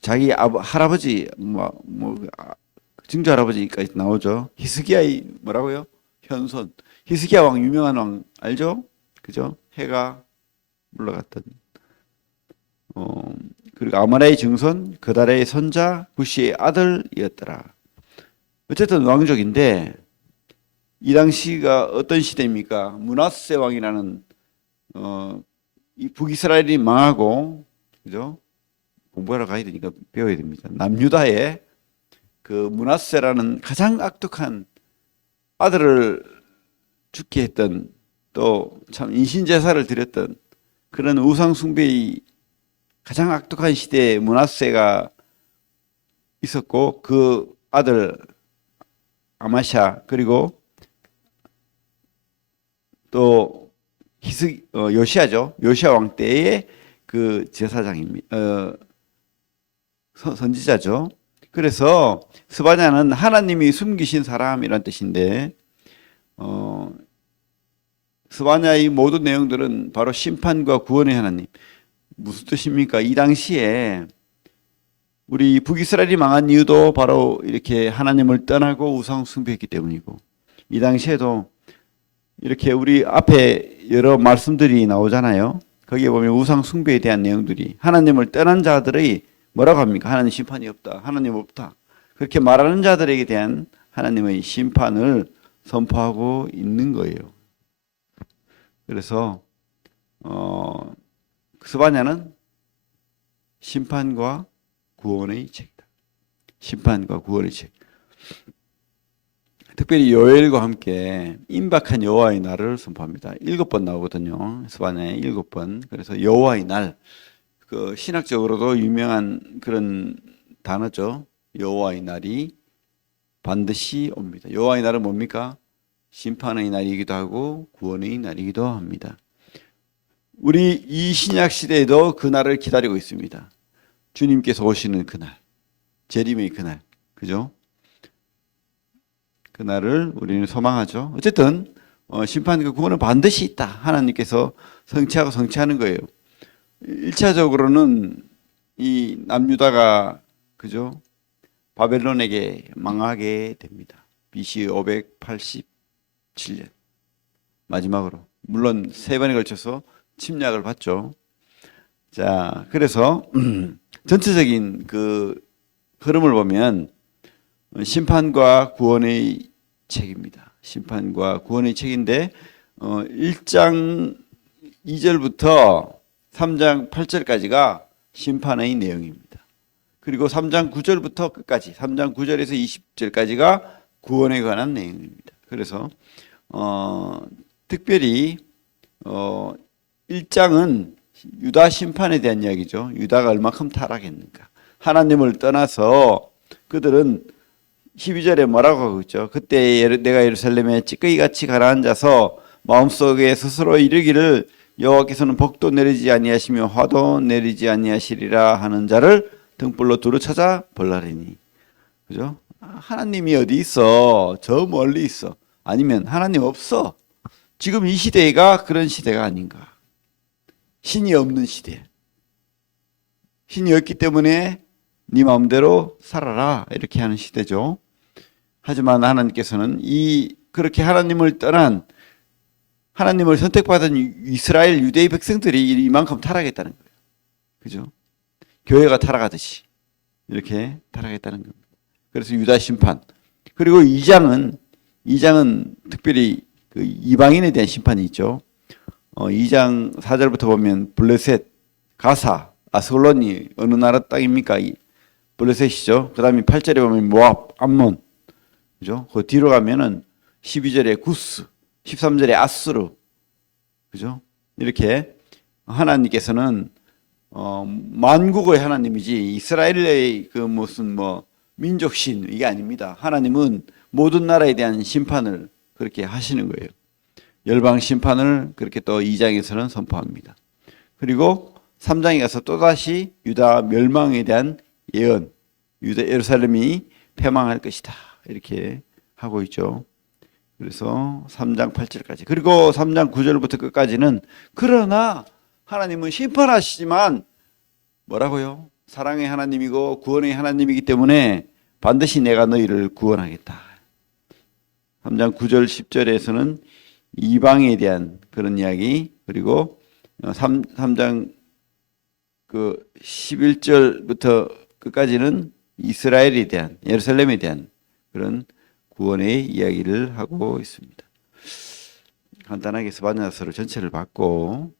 자기 할아버지 증조 할아버지까지 나오죠. 히스기야의 뭐라고요? 현손. 히스기야 왕 유명한 왕 알죠? 그죠? 해가 물러갔던. 어, 그리고 아마라의 증손 그달의 손자 구시의 아들이었더라. 어쨌든 왕족인데 이 당시가 어떤 시대입니까? 므낫세 왕이라는 이 북이스라엘이 망하고 그죠? 공부하러 가야 되니까 배워야 됩니다. 남유다의 그 므낫세라는 가장 악독한 아들을 죽게 했던 또 참 인신제사를 드렸던 그런 우상 숭배의 가장 악독한 시대에 므낫세가 있었고 그 아들 아마샤 그리고 또 요시아죠. 요시아 왕 때의 그 제사장입니다. 선지자죠. 그래서 스바냐는 하나님이 숨기신 사람이란 뜻인데 스바냐의 모든 내용들은 바로 심판과 구원의 하나님. 무슨 뜻입니까? 이 당시에 우리 북이스라엘이 망한 이유도 바로 이렇게 하나님을 떠나고 우상 숭배했기 때문이고 이 당시에도 이렇게 우리 앞에 여러 말씀들이 나오잖아요. 거기에 보면 우상 숭배에 대한 내용들이 하나님을 떠난 자들의 뭐라고 합니까? 하나님 심판이 없다. 하나님 없다. 그렇게 말하는 자들에게 대한 하나님의 심판을 선포하고 있는 거예요. 그래서 스바냐는 심판과 구원의 책이다. 심판과 구원의 책. 특별히 요엘과 함께 임박한 여호와의 날을 선포합니다. 7번 나오거든요. 스바냐에 7번. 그래서 여호와의 날. 그 신학적으로도 유명한 그런 단어죠. 여호와의 날이 반드시 옵니다. 여호와의 날은 뭡니까? 심판의 날이기도 하고 구원의 날이기도 합니다. 우리 이 신약 시대에도 그 날을 기다리고 있습니다. 주님께서 오시는 그날, 재림의 그날, 그죠? 그날을 우리는 소망하죠. 어쨌든 심판과 구원은 반드시 있다. 하나님께서 성취하고 성취하는 거예요. 1차적으로는 이 남유다가 그죠? 바벨론에게 망하게 됩니다. BC 587년 마지막으로 물론 3번에 걸쳐서 침략을 받죠. 자, 그래서 전체적인 그 흐름을 보면 심판과 구원의 책입니다. 심판과 구원의 책인데 1장 2절부터 3장 8절까지가 심판의 내용입니다. 그리고 3장 9절부터 끝까지 3장 9절에서 20절까지가 구원에 관한 내용입니다. 그래서 특별히 1장은 유다 심판에 대한 이야기죠. 유다가 얼마큼 타락했는가. 하나님을 떠나서 그들은 12절에 뭐라고 하고 있죠. 그때 내가 예루살렘에 찌꺼기같이 가라앉아서 마음속에 스스로 이르기를 여호와께서는 복도 내리지 아니하시며 화도 내리지 아니하시리라 하는 자를 등불로 두루 찾아 벌라리니. 그죠? 하나님이 어디 있어? 저 멀리 있어. 아니면 하나님 없어. 지금 이 시대가 그런 시대가 아닌가. 신이 없는 시대. 신이 없기 때문에 네 마음대로 살아라 이렇게 하는 시대죠. 하지만 하나님께서는 그렇게 하나님을 떠난 하나님을 선택받은 이스라엘 유대의 백성들이 이만큼 타락했다는 거예요. 그죠? 교회가 타락하듯이 이렇게 타락했다는 겁니다. 그래서 유다 심판. 그리고 2장은 특별히 그 이방인에 대한 심판이 있죠. 2장 4절부터 보면 블레셋, 가사, 아스글론이 어느 나라 땅입니까? 블레셋이죠. 그 다음에 8절에 보면 모압, 암몬. 그죠? 그 뒤로 가면은 12절에 구스, 13절에 아스르. 그죠? 이렇게 하나님께서는 만국의 하나님이지 이스라엘의 그 무슨 민족신 이게 아닙니다. 하나님은 모든 나라에 대한 심판을 그렇게 하시는 거예요. 열방 심판을 그렇게 또 2장에서는 선포합니다. 그리고 3장에 가서 또다시 유다 멸망에 대한 예언, 예루살렘이 패망할 것이다. 이렇게 하고 있죠. 그래서 3장 8절까지. 그리고 3장 9절부터 끝까지는 그러나 하나님은 심판하시지만 뭐라고요? 사랑의 하나님이고 구원의 하나님이기 때문에 반드시 내가 너희를 구원하겠다. 3장 9절 10절에서는 이방에 대한 그런 이야기, 그리고 3장 그 11절부터 끝까지는 이스라엘에 대한, 예루살렘에 대한 그런 구원의 이야기를 하고 있습니다. 간단하게 스바냐서를 전체를 봤고,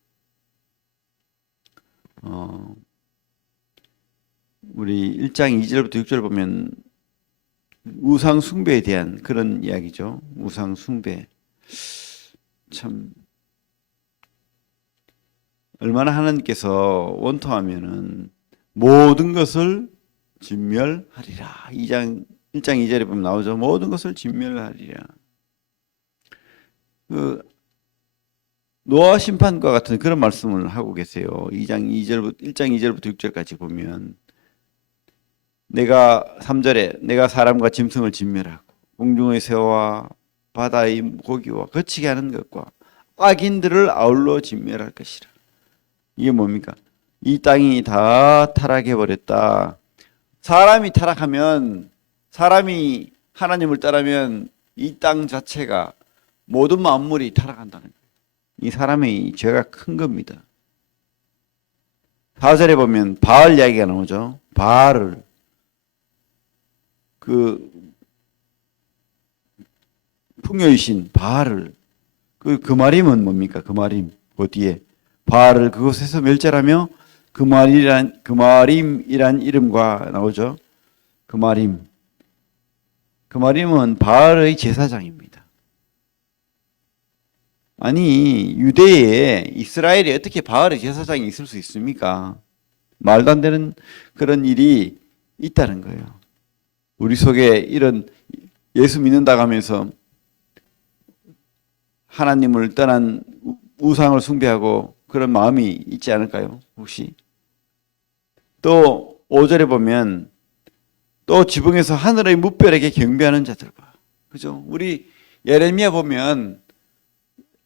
우리 1장 2절부터 6절 보면 우상 숭배에 대한 그런 이야기죠. 우상 숭배. 참 얼마나 하나님께서 원통하면은 모든 것을 진멸하리라. 1장 2절에 보면 나오죠. 모든 것을 진멸하리라. 그 노아 심판과 같은 그런 말씀을 하고 계세요. 1장 2절부터 6절까지 보면 내가 3절에 내가 사람과 짐승을 진멸하고 공중의 새와 바다의 고기와 거치게 하는 것과 악인들을 아울러 진멸할 것이라. 이게 뭡니까? 이 땅이 다 타락해 버렸다. 사람이 타락하면, 사람이 하나님을 떠나면 이 땅 자체가, 모든 만물이 타락한다는 거예요. 이 사람의 죄가 큰 겁니다. 4절에 보면 바알 이야기가 나오죠. 바알을, 그 풍요의 신 바알을, 그 말임은 뭡니까? 그 말임 그 뒤에 바알을 그곳에서 멸절하며 그마림이란 이름과 나오죠. 그마림은 바알의 제사장입니다. 아니, 유대에, 이스라엘에 어떻게 바알의 제사장이 있을 수 있습니까? 말도 안 되는 그런 일이 있다는 거예요. 우리 속에 이런 예수 믿는다고 하면서 하나님을 떠난 우상을 숭배하고 그런 마음이 있지 않을까요? 혹시? 또 5절에 보면 또 지붕에서 하늘의 무별에게 경배하는 자들과, 그죠? 우리 예레미야 보면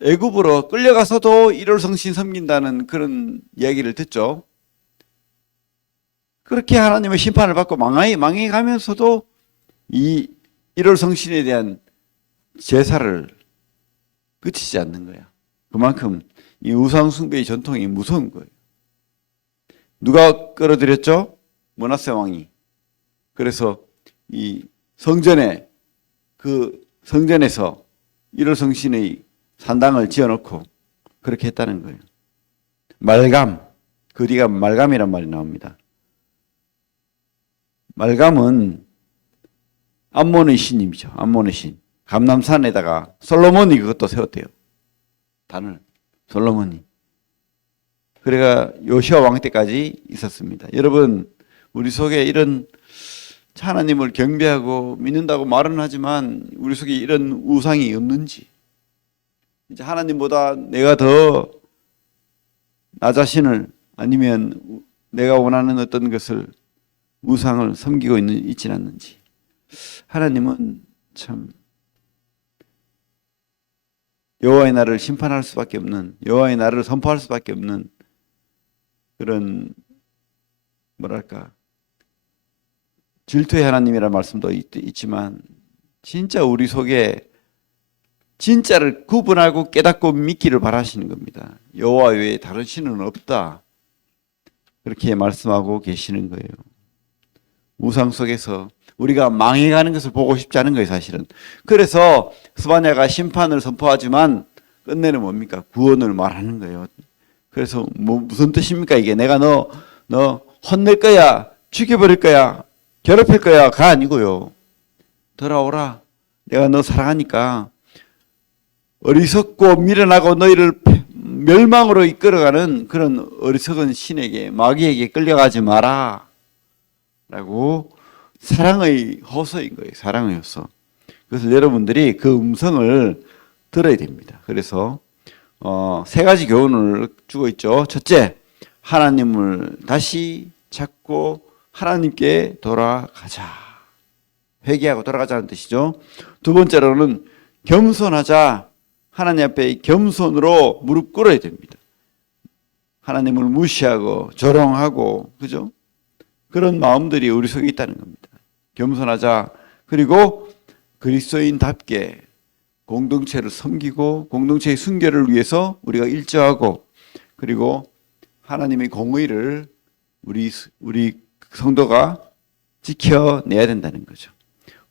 애굽으로 끌려가서도 일월성신 섬긴다는 그런 이야기를 듣죠. 그렇게 하나님의 심판을 받고 망해가면서도 이 일월성신에 대한 제사를 그치지 않는 거야. 그만큼 이 우상숭배의 전통이 무서운 거예요. 누가 끌어들였죠? 므낫세 왕이. 그래서 이 성전에, 그 성전에서 일월성신의 산당을 지어놓고 그렇게 했다는 거예요. 말감, 그 뒤가 말감이란 말이 나옵니다. 말감은 암몬의 신임이죠. 암몬의 신. 감람산에다가 솔로몬이 그것도 세웠대요. 단을 솔로몬이. 그래가 요시아 왕 때까지 있었습니다. 여러분, 우리 속에 이런 하나님을 경배하고 믿는다고 말은 하지만 우리 속에 이런 우상이 없는지, 이제 하나님보다 내가 더 나 자신을, 아니면 내가 원하는 어떤 것을, 우상을 섬기고 있지는 않는지. 하나님은 참 여호와의 날을 심판할 수밖에 없는, 여호와의 날을 선포할 수밖에 없는 그런, 뭐랄까, 질투의 하나님이라는 말씀도 있지만 진짜 우리 속에 진짜를 구분하고 깨닫고 믿기를 바라시는 겁니다. 여호와 외에 다른 신은 없다, 그렇게 말씀하고 계시는 거예요. 우상 속에서 우리가 망해가는 것을 보고 싶지 않은 거예요, 사실은. 그래서 스바냐가 심판을 선포하지만 끝내는 뭡니까? 구원을 말하는 거예요. 그래서 무슨 뜻입니까? 이게 내가 너 혼낼 거야, 죽여버릴 거야, 괴롭힐 거야가 아니고요. 돌아오라. 내가 너 사랑하니까 어리석고 미련하고 너희를 멸망으로 이끌어가는 그런 어리석은 신에게, 마귀에게 끌려가지 마라 라고 사랑의 호소인 거예요. 사랑의 호소. 그래서 여러분들이 그 음성을 들어야 됩니다. 그래서 세 가지 교훈을 주고 있죠. 첫째, 하나님을 다시 찾고 하나님께 돌아가자. 회개하고 돌아가자는 뜻이죠. 두 번째로는 겸손하자. 하나님 앞에 겸손으로 무릎 꿇어야 됩니다. 하나님을 무시하고 조롱하고, 그죠? 그런 마음들이 우리 속에 있다는 겁니다. 겸손하자. 그리고 그리스도인답게 공동체를 섬기고 공동체의 순결을 위해서 우리가 일조하고, 그리고 하나님의 공의를 우리 성도가 지켜내야 된다는 거죠.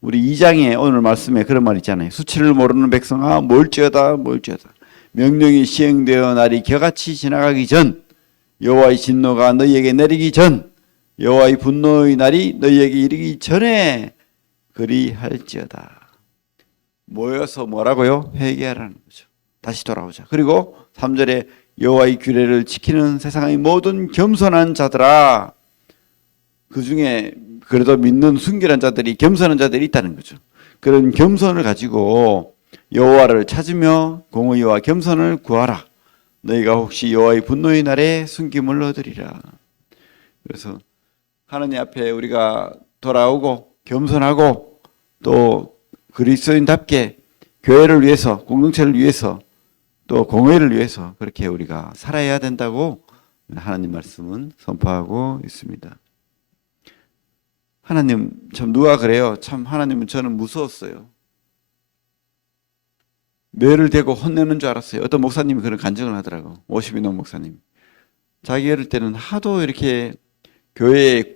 우리 2장에 오늘 말씀에 그런 말 있잖아요. 수치를 모르는 백성아 몰지어다 몰지어다. 명령이 시행되어 날이 겨같이 지나가기 전, 여호와의 진노가 너희에게 내리기 전, 여호와의 분노의 날이 너희에게 이르기 전에 그리할지어다. 모여서 뭐라고요? 회개하라는 거죠. 다시 돌아오자. 그리고 3절에 여호와의 규례를 지키는 세상의 모든 겸손한 자들아. 그 중에 그래도 믿는 순결한 자들이, 겸손한 자들이 있다는 거죠. 그런 겸손을 가지고 여호와를 찾으며 공의와 겸손을 구하라. 너희가 혹시 여호와의 분노의 날에 숨김을 얻으리라. 그래서 하나님 앞에 우리가 돌아오고 겸손하고 또 그리스도인답게 교회를 위해서, 공동체를 위해서, 또 공회를 위해서 그렇게 우리가 살아야 된다고 하나님 말씀은 선포하고 있습니다. 하나님 참 누가 그래요. 참 하나님은 저는 무서웠어요. 뇌를 대고 혼내는 줄 알았어요. 어떤 목사님이 그런 간증을 하더라고. 50이 넘은 목사님. 자기 어릴 때는 하도 이렇게 교회에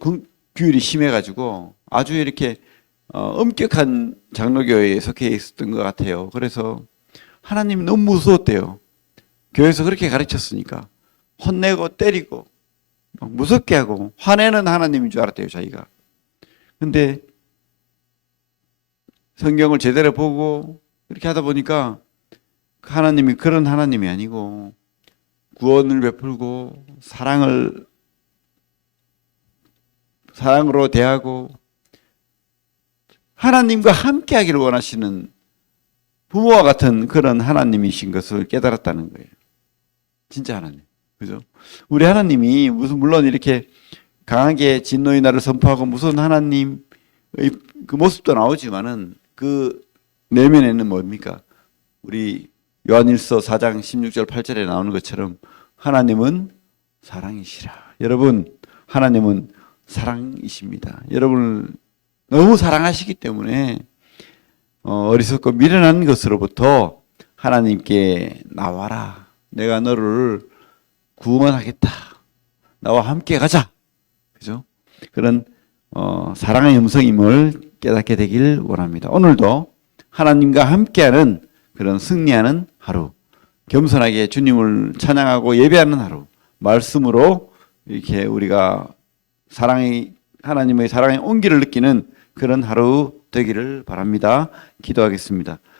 규율이 심해가지고 아주 이렇게 엄격한 장로교회에 속해 있었던 것 같아요. 그래서 하나님이 너무 무서웠대요. 교회에서 그렇게 가르쳤으니까 혼내고 때리고 무섭게 하고 화내는 하나님인 줄 알았대요, 자기가. 근데 성경을 제대로 보고 이렇게 하다 보니까 하나님이 그런 하나님이 아니고 구원을 베풀고 사랑으로 대하고 하나님과 함께 하기를 원하시는 부모와 같은 그런 하나님이신 것을 깨달았다는 거예요. 진짜 하나님. 그죠? 우리 하나님이 물론 이렇게 강하게 진노의 날을 선포하고 무서운 하나님의 그 모습도 나오지만은 그 내면에는 뭡니까? 우리 요한일서 4장 16절 8절에 나오는 것처럼 하나님은 사랑이시라. 여러분, 하나님은 사랑이십니다. 여러분을 너무 사랑하시기 때문에 어리석고 미련한 것으로부터 하나님께 나와라. 내가 너를 구원하겠다. 나와 함께 가자. 그죠? 그런 사랑의 음성임을 깨닫게 되길 원합니다. 오늘도 하나님과 함께하는 그런 승리하는 하루, 겸손하게 주님을 찬양하고 예배하는 하루, 말씀으로 이렇게 우리가 하나님의 사랑의 온기를 느끼는 그런 하루 되기를 바랍니다. 기도하겠습니다.